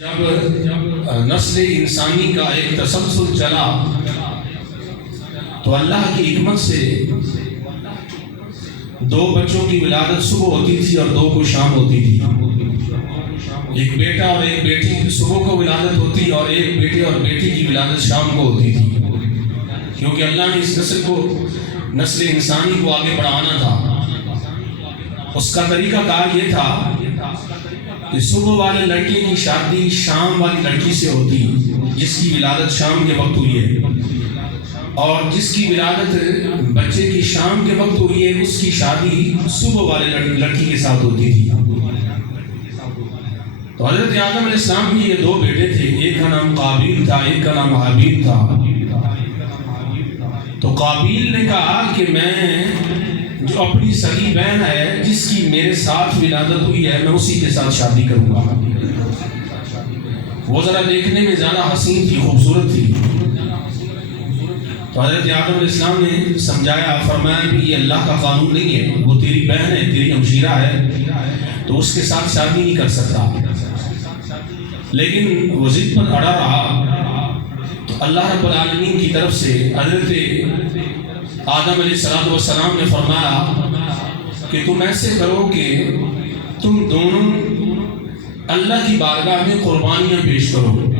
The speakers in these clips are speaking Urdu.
جب نسل انسانی کا ایک تسلسل چلا تو اللہ کی حکمت سے دو بچوں کی ولادت صبح ہوتی تھی اور دو کو شام ہوتی تھی۔ ایک بیٹا اور ایک بیٹی صبح کو ولادت ہوتی اور ایک بیٹے اور بیٹی کی ولادت شام کو ہوتی تھی، کیونکہ اللہ نے اس نسل انسانی کو آگے بڑھانا تھا۔ اس کا طریقہ کار یہ تھا کہ صبح والے لڑکے کی شادی شام والی لڑکی سے ہوتی جس کی ولادت شام کے وقت ہوئی ہے، اور جس کی ولادت بچے کی شام کے وقت ہوئی ہے اس کی شادی صبح والے لڑکی کے ساتھ ہوتی تھی۔ تو حضرت آدم علیہ السلام کی یہ دو بیٹے تھے، ایک کا نام قابیل تھا، ایک کا نام حابیل تھا۔ تو قابیل نے کہا کہ میں جو اپنی سگی بہن ہے جس کی میرے ساتھ ولادت ہوئی ہے میں اسی کے ساتھ شادی کروں گا۔ وہ ذرا دیکھنے میں زیادہ حسین تھی، خوبصورت تھی۔ تو حضرت آدم علیہ السلام نے سمجھایا، فرمایا کہ یہ اللہ کا قانون نہیں ہے، وہ تیری بہن ہے، تیری ہمشیرہ ہے، تو اس کے ساتھ شادی نہیں کر سکتا۔ لیکن وہ ضد پر اڑا رہا تو اللہ رب العالمین کی طرف سے حضرت آدم علیہ السلام نے فرمایا کہ تم ایسے کرو کہ تم دونوں اللہ کی بارگاہ میں قربانیاں پیش کرو،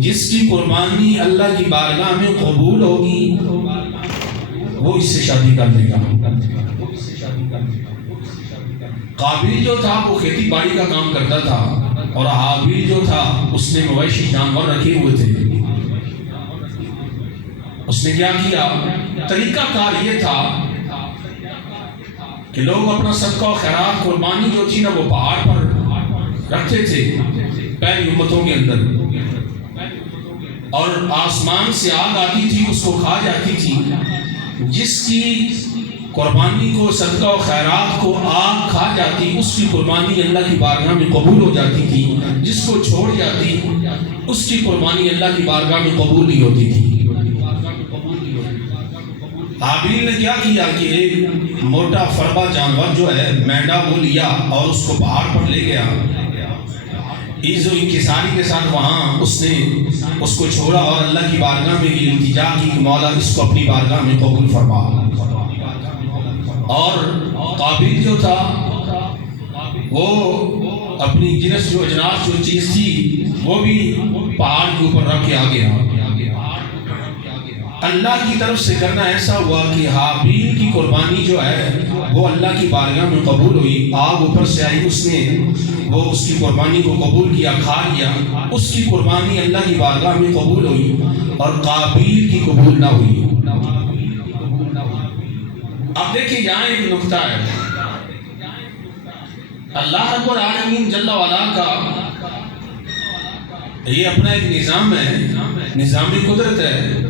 جس کی قربانی اللہ کی بارگاہ میں قبول ہوگی وہ اس سے شادی کر لے گا۔ قابیل جو تھا وہ کھیتی باڑی کا کام کرتا تھا اور حابیل جو تھا اس نے مویشی جانور رکھے ہوئے تھے۔ اس نے کیا کیا؟ طریقہ کار یہ تھا کہ لوگ اپنا صدقہ و خیرات قربانی جو تھی نا وہ پہاڑ پر رکھتے تھے پہلی امتوں کے اندر، اور آسمان سے آگ آتی تھی اس کو کھا جاتی تھی۔ جس کی قربانی کو صدقہ و خیرات کو آگ کھا جاتی اس کی قربانی اللہ کی بارگاہ میں قبول ہو جاتی تھی، جس کو چھوڑ جاتی اس کی قربانی اللہ کی بارگاہ میں قبول نہیں ہوتی تھی۔ حابیل نے کیا کیا کہ ایک موٹا فربا جانور جو ہے مینڈا وہ لیا اور اس کو پہاڑ پر لے گیا، عز و انکساری کے ساتھ وہاں اس نے اس کو چھوڑا اور اللہ کی بارگاہ میں یہ التجا کی کہ مولا اس کو اپنی بارگاہ میں قبول فرما۔ اور قابیل جو تھا وہ اپنی جنس جو اجناس جو چیز تھی وہ بھی پہاڑ کے اوپر رکھ کے آ گیا۔ اللہ کی طرف سے کرنا ایسا ہوا کہ حابیل کی قربانی جو ہے وہ اللہ کی بارگاہ میں قبول ہوئی، آگ اوپر سے آئی، اس نے وہ اس کی قربانی کو قبول کیا، کھا لیا، اس کی قربانی اللہ کی بارگاہ میں قبول ہوئی اور قابیل کی قبول نہ ہوئی۔ اب دیکھیں یہاں ایک نقطہ ہے، اللہ رب العالمین جل وعلا کا یہ اپنا ایک نظام ہے، نظام قدرت ہے۔